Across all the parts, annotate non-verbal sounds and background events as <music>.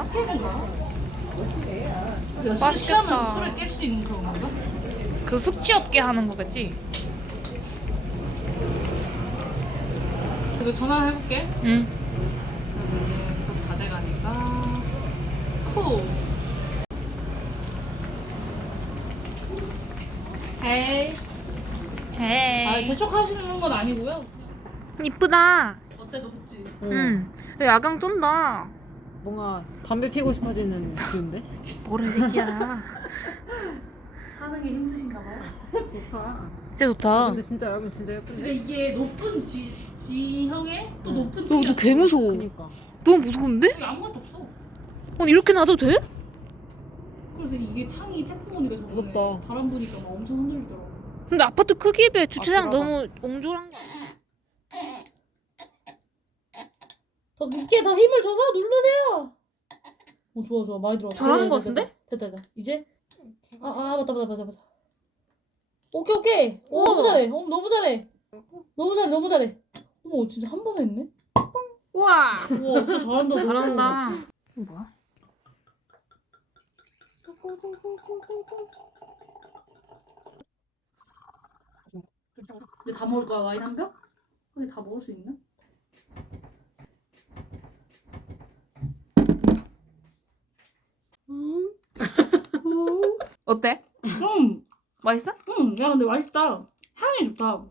아닌가? 맛있겠다. 술 취하면서 술을 깰수 있는 그런 건가? 그 숙취 없게 하는 거겠지? 이거 전화 해볼게. 응. 그럼 이제 그거 다 돼가니까 코. 헤이. 헤이. 아 재촉하시는 건 아니고요. 이쁘다. 어때 높지? 응. 야, 야경 쩐다. 뭔가 담배 피고 싶어지는 기운데? 뭐래 새끼야. 사는 게 힘드신가 봐요. 좋다. 진짜 좋다. 근데 진짜 여기 진짜 예쁜데? 근데 이게 높은 지, 지형에 또 응. 높은 너, 층이 너개 무서워. 그니까. 너무 무서운데? 여기 아무것도 없어. 아니 이렇게 놔도 돼? 그래서 이게 창이 태풍 오니까 저번에 무섭다. 바람 부니까 막 엄청 흔들리더라고. 근데 아파트 크기에 비해 주차장 아, 너무 옹졸한 거 아니야? 더 깊게 더 힘을 줘서 누르세요. 어 좋아 좋아 많이 들어왔다. 잘하는 거 같은데? 됐다 됐다. 이제 아, 아 맞다 맞다 맞다 맞다. 오케이 오케이. 오 너무 잘해. 어, 너무 잘해. 너무 잘해 너무 잘해. 어머 진짜 한 번에 했네. 우와. 우와 진짜 잘한다. 너. 잘한다. 뭐야? 근데 다 먹을 거야 와인 한 병? 근데 다 먹을 수 있나? 어때? 음, 맛있어? 음, 야 근데 맛있다. 향이 좋다.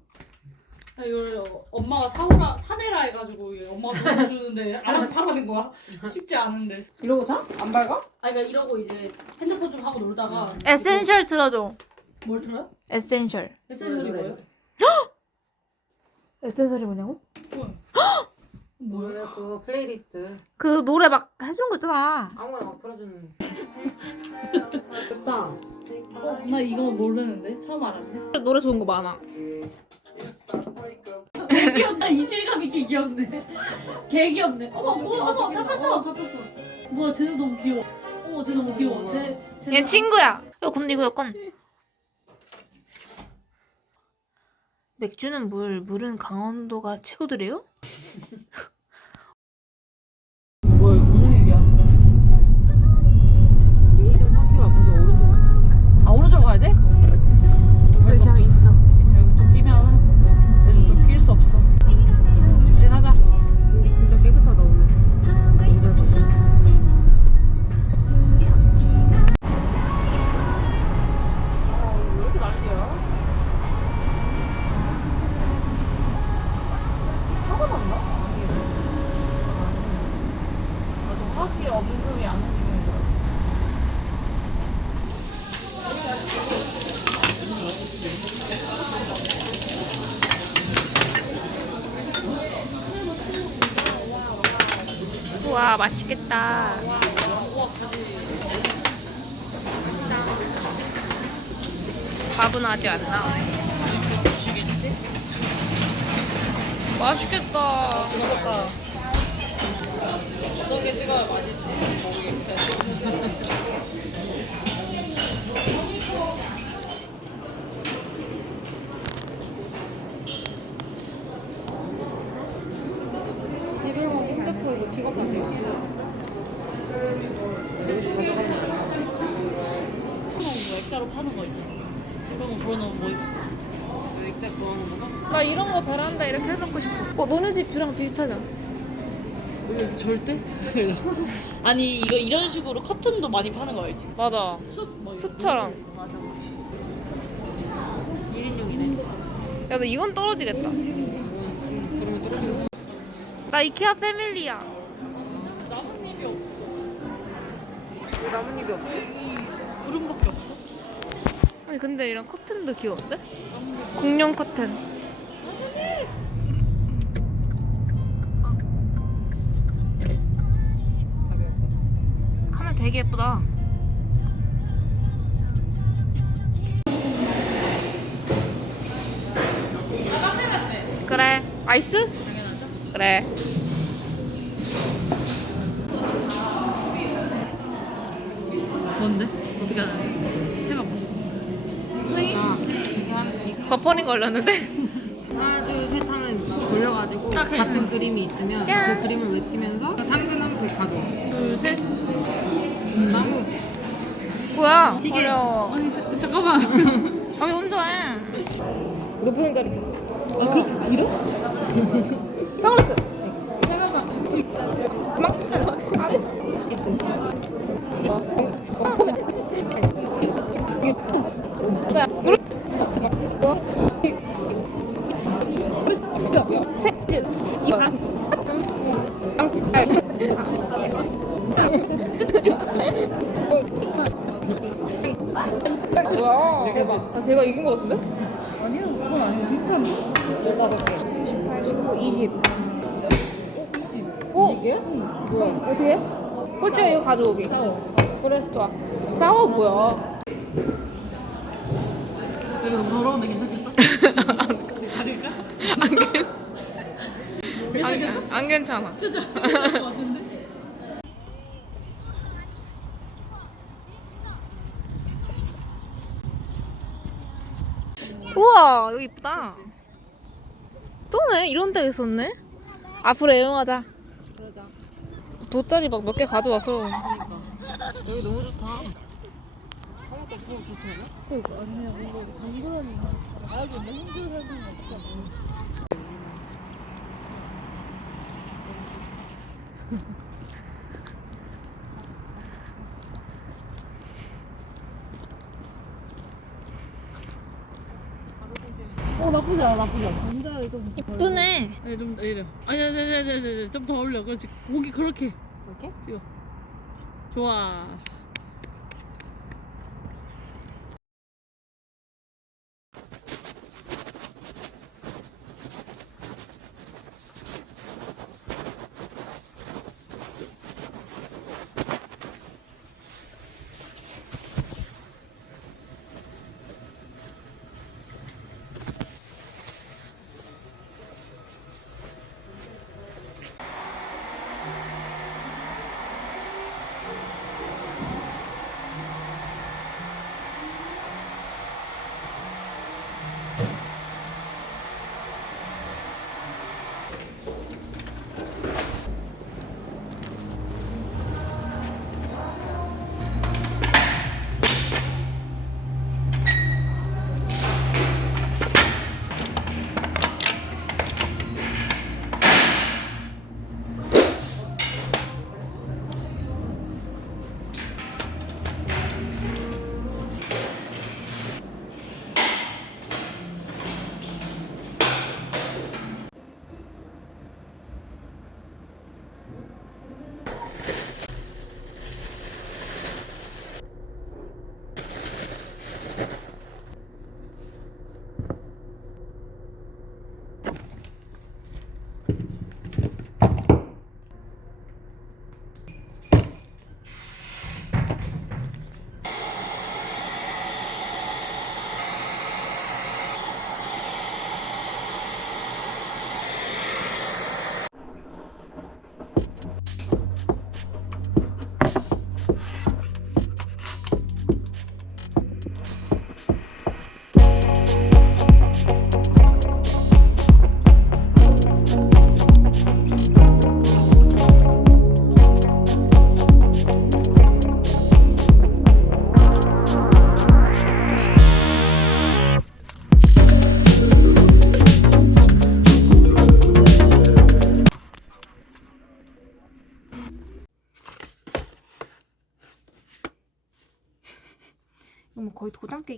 아, 이걸 어, 엄마가 사오라 사내라 해가지고 이게 엄마가 돌려주는데 <laughs> 알아서 사라는 거야. 쉽지 않은데. 이러고 자? 안 밝아? 아 그러니까 이러고 이제 핸드폰 좀 하고 놀다가 에센셜 틀어줘. 뭘 들어요? 에센셜. 에센셜이 뭐예요? 에센셜이 뭐냐고? 뭐야 그거 플레이리스트 그 노래 막 해준 거 있잖아. 아무거나 막 틀어주는 좋다 어, 나 이거 모르는데 처음 알았네. 노래 좋은 거 많아. 개 귀엽다 이질감이 개 귀엽네. 개 귀엽네. 어머 어머 어머 잡혔어. 잡혔어 뭐야 쟤도 너무 귀여워. 어머 쟤 너무 귀여워. 쟤 쟤. 얘 친구야. 야 근데 이거 약간 맥주는 물, 물은 강원도가 최고들이에요? <laughs> 와 맛있겠다. 밥은 아직 안 나오네. 맛있겠다. 맛있다 어떻게 찍어야 맛있지? 집에 오면 홈데코 이거 뭐 액자로 파는 거 있잖아. 그런 거 걸어놓으면 멋있을 것 같아. 이때 그거 하는 거다? 나 이런 거 베란다 이렇게 해놓고 싶어. 어, 너네 집 주랑 비슷하잖아. 절대? <laughs> 아니 이거 이런 식으로 커튼도 많이 파는 거 알지? 맞아. 숲뭐 이런 숲처럼. 거. 맞아. 1인용이네 야, 너 이건 떨어지겠다. 그러면 떨어져 나 이케아 패밀리야. 나뭇잎이 없지? 이 구름밖에 없어. 아니, 근데 이런 커튼도 귀여운데? 공룡 커튼. 카메라 되게 예쁘다. 그래. 아이스? 그래. 버퍼링 걸렸는데? 하나 둘셋 하면 그려가지고 오케이. 같은 그림이 있으면 야. 그 그림을 외치면서 당근은 그 가져와. 둘, 셋. 나무. 뭐야? 시계. 어려워. 아니 시, 잠깐만. <laughs> 자기 혼자 해. 높은 자리. 아 그렇게 길어? 선글라스. <laughs> 뭐야? 대박. 아, 제가 이긴 것 같은데? 아니야 그건 아니야 비슷한데. 15개. 19, 20. 20. 오! 이게? 뭐야? 어떻게 해? 꼴찌가 이거 가져오기. 그래. 좋아. 싸워 뭐야? 이거 너무 더러운데 괜찮겠어? 가릴까? 안, 안 괜찮아. 우와 여기 이쁘다. 또네 이런 데 있었네. 앞으로 애용하자. 그러자. 돗자리 막 몇 개 가져와서. 여기 너무 좋다. 한국도 부엌 좋지 않아? 어 나쁘지 않아 나쁘지 않아. 혼자 좀. 이쁘네. 네, 좀 이래. 아니 아니 아니 아니 아니 좀더 올려. 그렇지. 고기 그렇게 이렇게? 찍어. 좋아.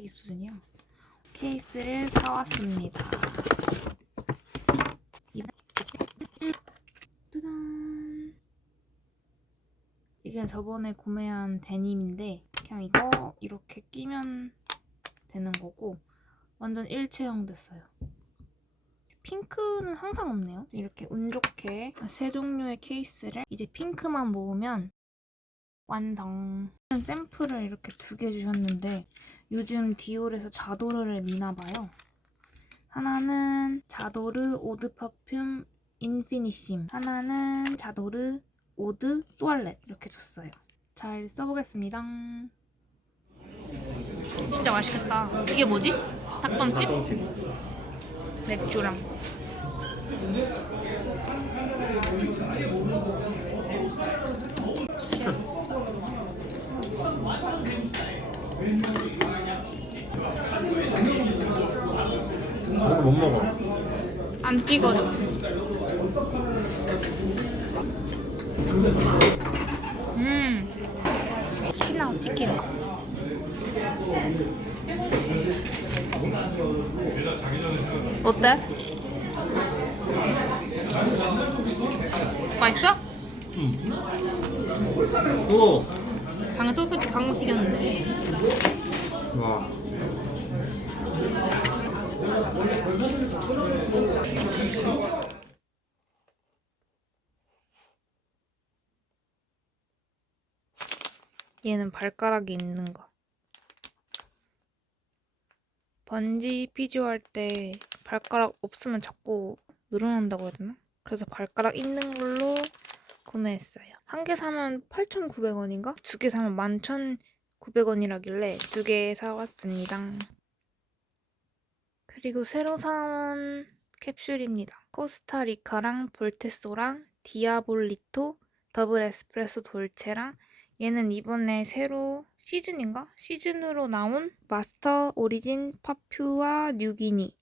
깨기 수준이야. 케이스를 사왔습니다. 짜잔. 이게 저번에 구매한 데님인데 그냥 이거 이렇게 끼면 되는 거고 완전 일체형 됐어요. 핑크는 항상 없네요. 이렇게 운 좋게 세 종류의 케이스를 이제 핑크만 모으면 완성. 샘플을 이렇게 두 개 주셨는데 요즘 디올에서 자도르를 미나 봐요. 하나는 자도르 오드 퍼퓸 인피니심, 하나는 자도르 오드 또알렛 이렇게 줬어요. 잘 써보겠습니다. 진짜 맛있겠다. 이게 뭐지? 닭똥집? 맥주랑 그래서 못 먹어. 안 찍어줘. 음. 치킨하고 치킨. 어때? 맛있어? 오. 방금 똑같이 방금 튀겼는데. 와. 얘는 발가락이 있는 거. 번지 피규어 할때 발가락 없으면 자꾸 늘어난다고 해야 되나? 그래서 발가락 있는 걸로 구매했어요. 한 개 사면 8,900원인가? 두 개 사면 11,900원이라길래 두 개 사왔습니다. 그리고 새로 사온 캡슐입니다. 코스타리카랑 볼테소랑 디아볼리토 더블 에스프레소 돌체랑 얘는 이번에 새로 시즌인가? 시즌으로 나온 마스터 오리진 파퓨아 뉴기니.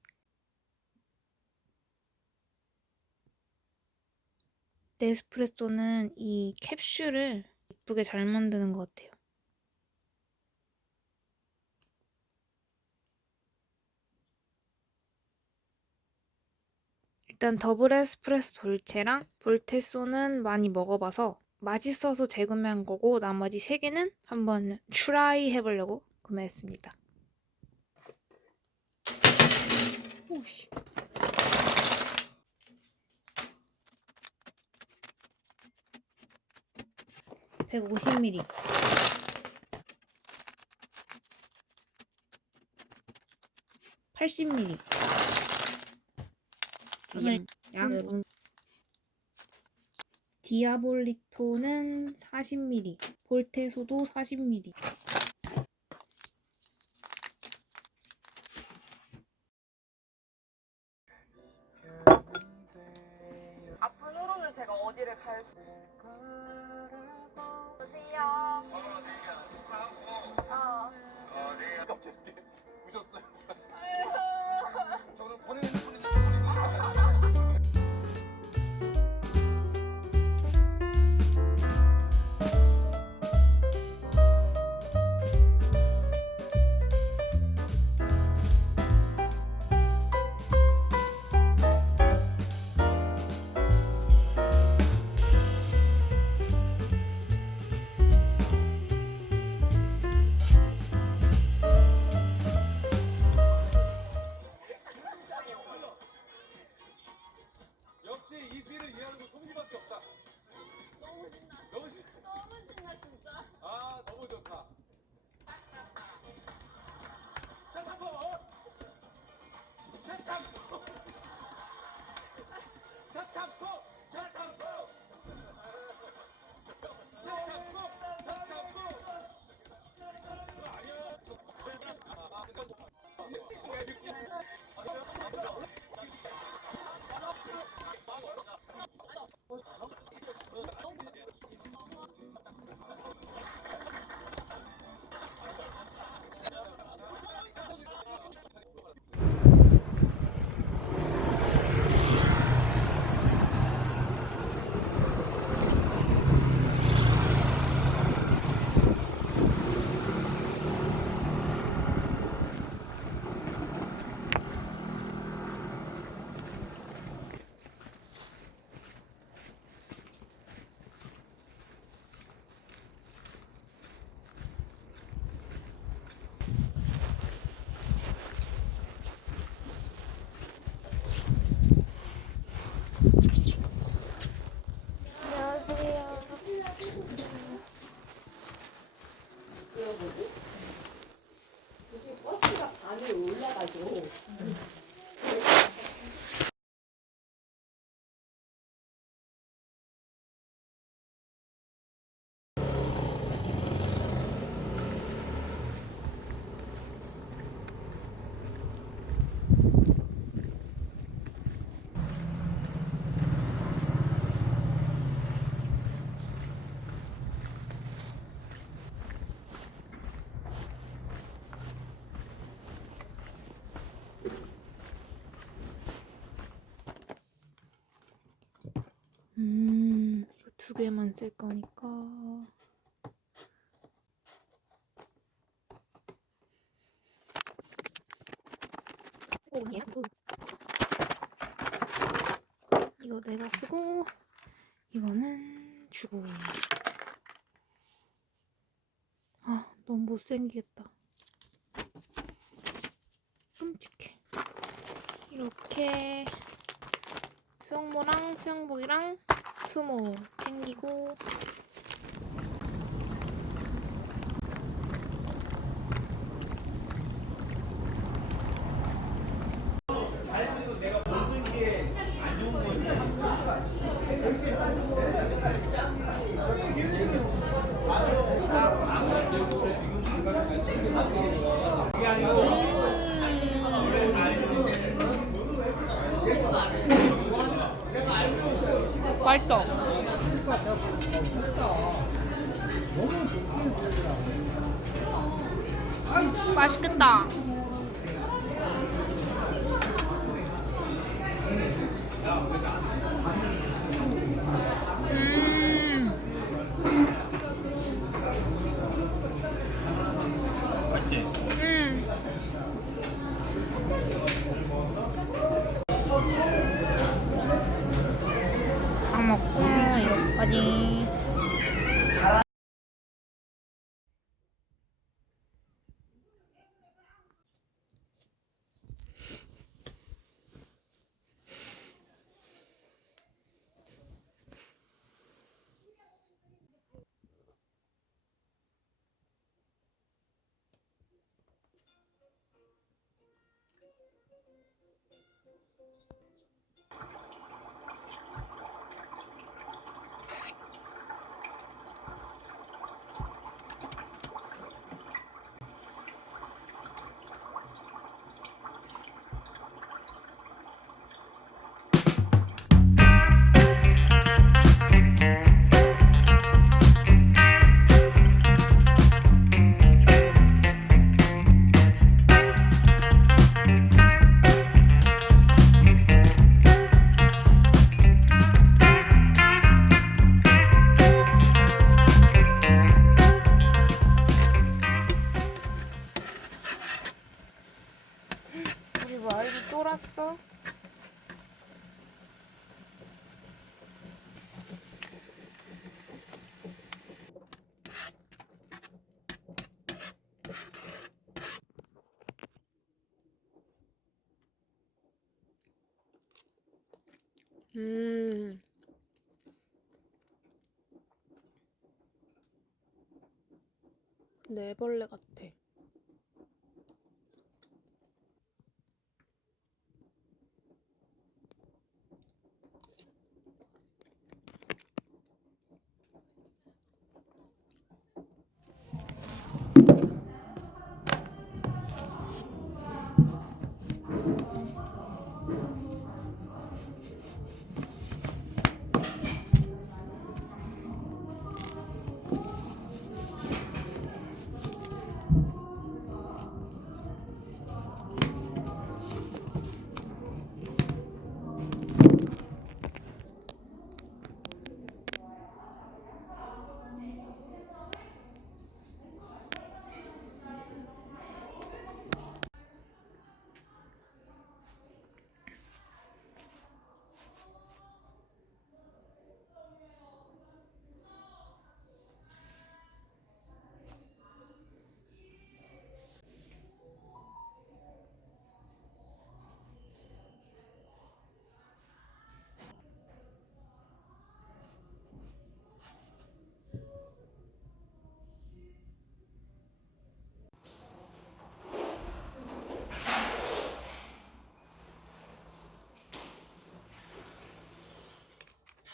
네스프레소는 이 캡슐을 예쁘게 잘 만드는 것 같아요. 일단 더블 에스프레소 돌체랑 볼테소는 많이 먹어봐서 맛있어서 재구매한 거고 나머지 세 개는 한번 트라이 해보려고 구매했습니다. 오씨. (150ml) (80ml) 오늘 약을 디아볼리토는 40ml, 볼테소도 40ml. 두 개만 쓸 거니까. 이거 내가 쓰고 이거는 주고. 아 너무 못생기겠다. 끔찍해. 이렇게 수영모랑 수영복이랑 수모 챙기고 이거까지. 음. 내벌레 같아.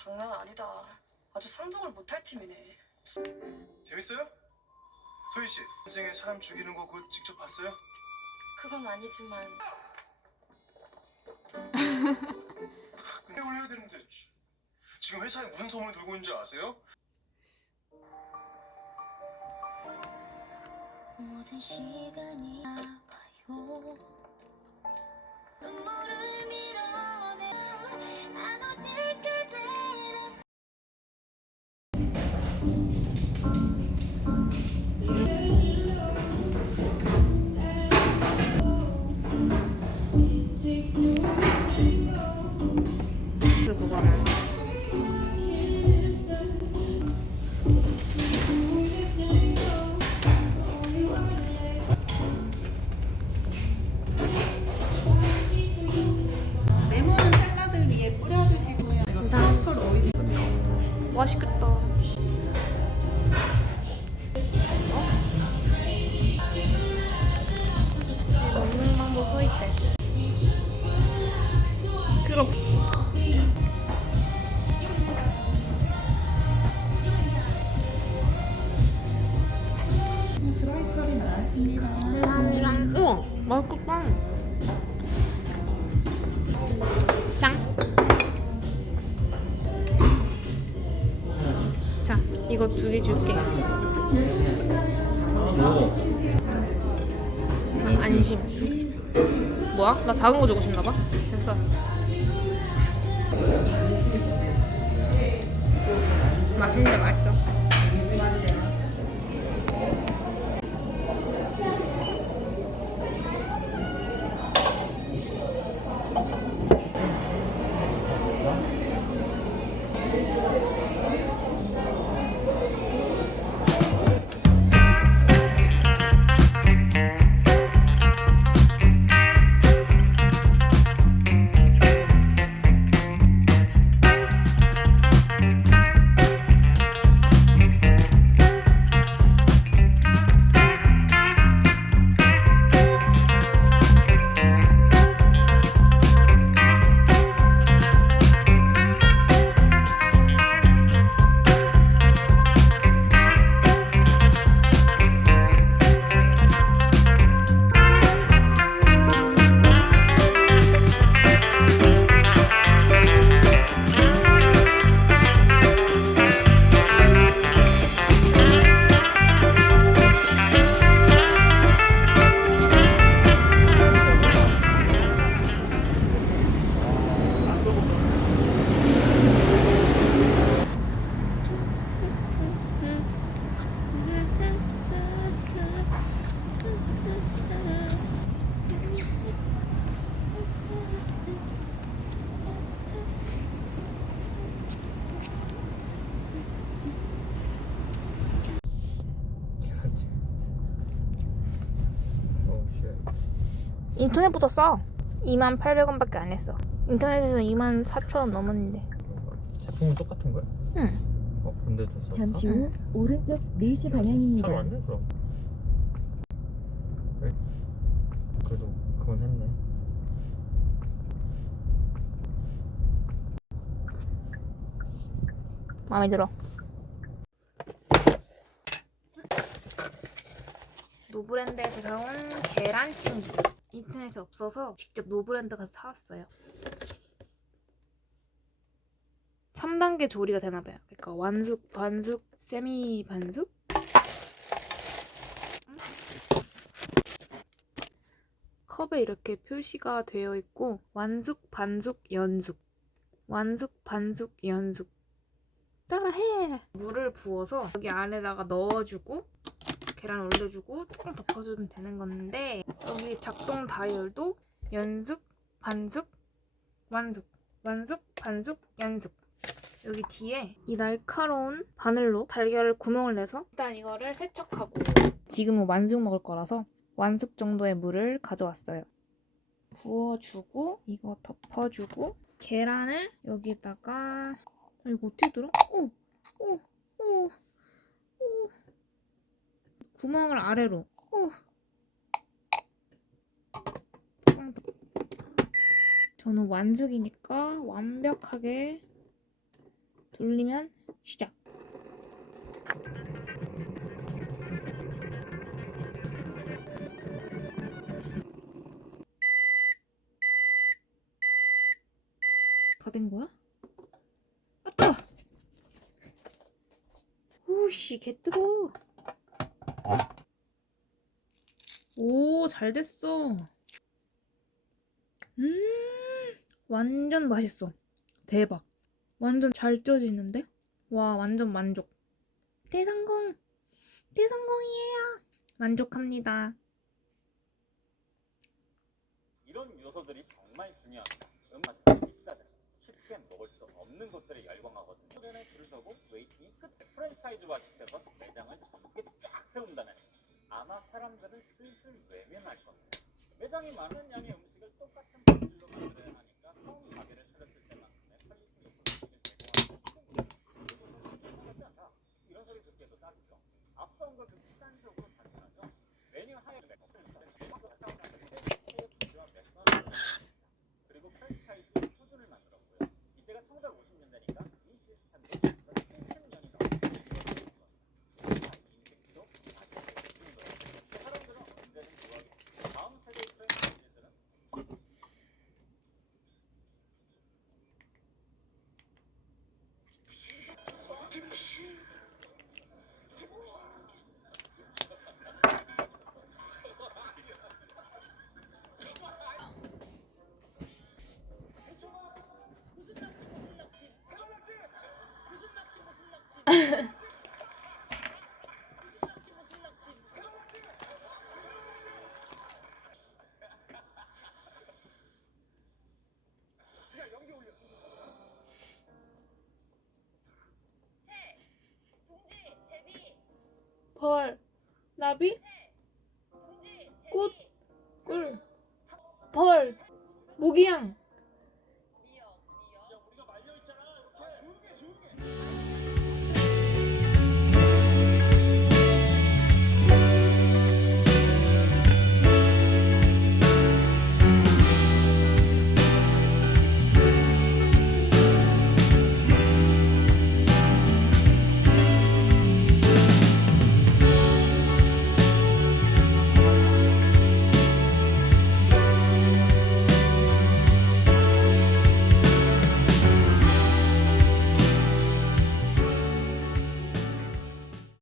장난 아니다. 아주 상종을 못할 팀이네. 재밌어요? 소희 씨, 선생의 사람 죽이는 거 그거 직접 봤어요? 그건 아니지만 <laughs> 근육을 해야 되는데 지- 지금 회사에 무슨 소문이 돌고 있는지 아세요? 모든 시간이 아파요 눈물을 밀어 이거 두 개 줄게. 오. 안심. 뭐야? 나 작은 거 주고 싶나 봐. 됐어. 맛있네, 맛있어. 인터넷보다 싸. 2만 800원밖에 안 했어. 인터넷에서 2만 4천 원 넘었는데. 제품은 똑같은 거야? 응. 어 근데 좀 쌌어? 잠시 후 오른쪽 4시 방향입니다. 잘 왔네 그럼. 그래. 그래도 그건 했네. 마음에 들어. 노브랜드에서 사온 계란찜기. 인터넷에 없어서 직접 노브랜드 가서 사왔어요. 3단계 조리가 되나봐요. 그러니까 완숙, 반숙, 세미 반숙? 컵에 이렇게 표시가 되어 있고 완숙, 반숙, 연숙. 완숙, 반숙, 연숙. 따라해. 물을 부어서 여기 안에다가 넣어주고 계란 올려주고 뚜껑 덮어주면 되는 건데 여기 작동 다이얼도 연숙, 반숙, 완숙, 완숙, 반숙, 연숙. 여기 뒤에 이 날카로운 바늘로 달걀을 구멍을 내서 일단 이거를 세척하고 지금은 완숙 먹을 거라서 완숙 정도의 물을 가져왔어요. 부어주고 이거 덮어주고 계란을 여기다가 아, 이거 어떻게 들어? 오! 오! 오! 오! 구멍을 아래로 오! 뚜껑 덮- 저는 완숙이니까 완벽하게 돌리면 시작 다 된 거야? 아 뜨거! 오씨 개 뜨거. 오잘 됐어. 음 완전 맛있어. 대박. 완전 잘 쪄지는데? 와 완전 만족. 대성공. 대성공이에요. 만족합니다. 이런 요소들이 정말 중요합니다. 음식이 비싸잖아요. 쉽게 먹을 수 없는 것들에 열광하거든요. 초den에 줄 서고 웨이팅이 끝에 프랜차이즈화 시켜서 매장을 전국에 쫙 세운다면 아마 사람들은 슬슬 외면할 겁니다. 매장이 많은 양의 음식을 똑같은 품질로 만들어야 하니까 처음 가게를 차렸을 때만큼의 퀄리티 음식을 제공하는 이것은 하지 않다. 이런 소리 듣게도 따르죠. 앞서온 걸 그 극단적으로 기향,